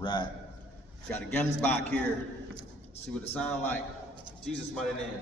Right. Got a gemsbok here. See what it sounds like. Jesus' mighty name.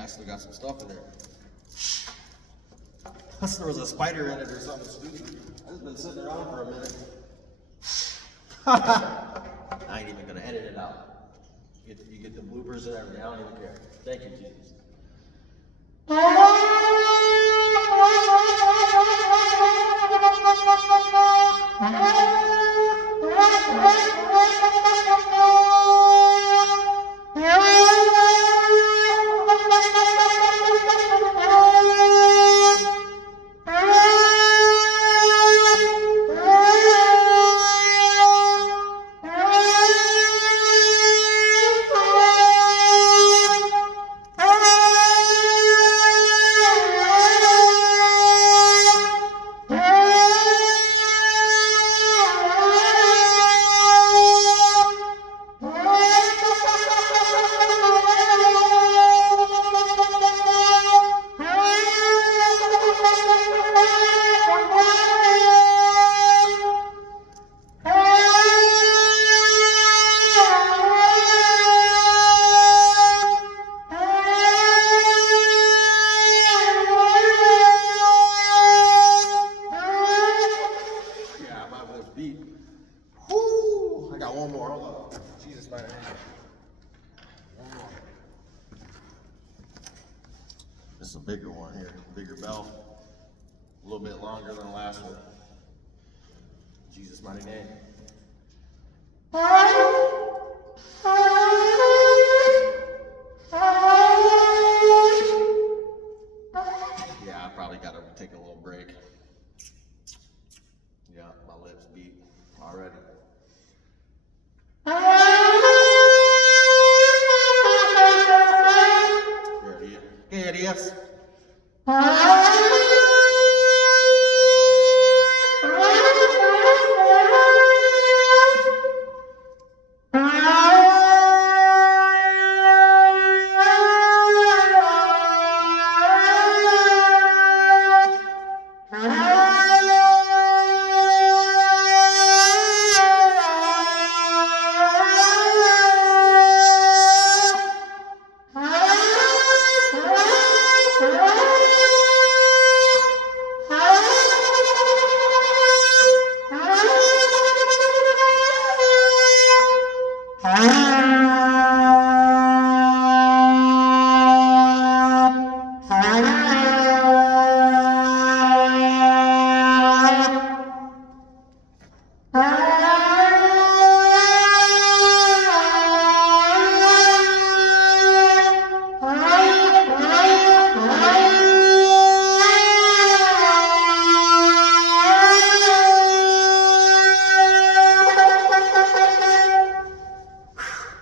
I still got some stuff in there. Unless there was a spider in it or something stupid. I've just been sitting around for a minute. I ain't even gonna edit it out. You get the bloopers and everything. I don't even care. Thank you, Jesus. Beat. Whoo! I got one more. Hold on. Jesus, my name. One more. This is a bigger one here. Bigger bell. A little bit longer than the last one. Jesus' mighty name. Yeah, I probably got to take a little break. Yeah, my lips beat already. There it is.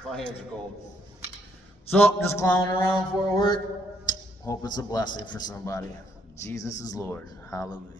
My hands are cold. So, just clowning around for work. Hope it's a blessing for somebody. Jesus is Lord. Hallelujah.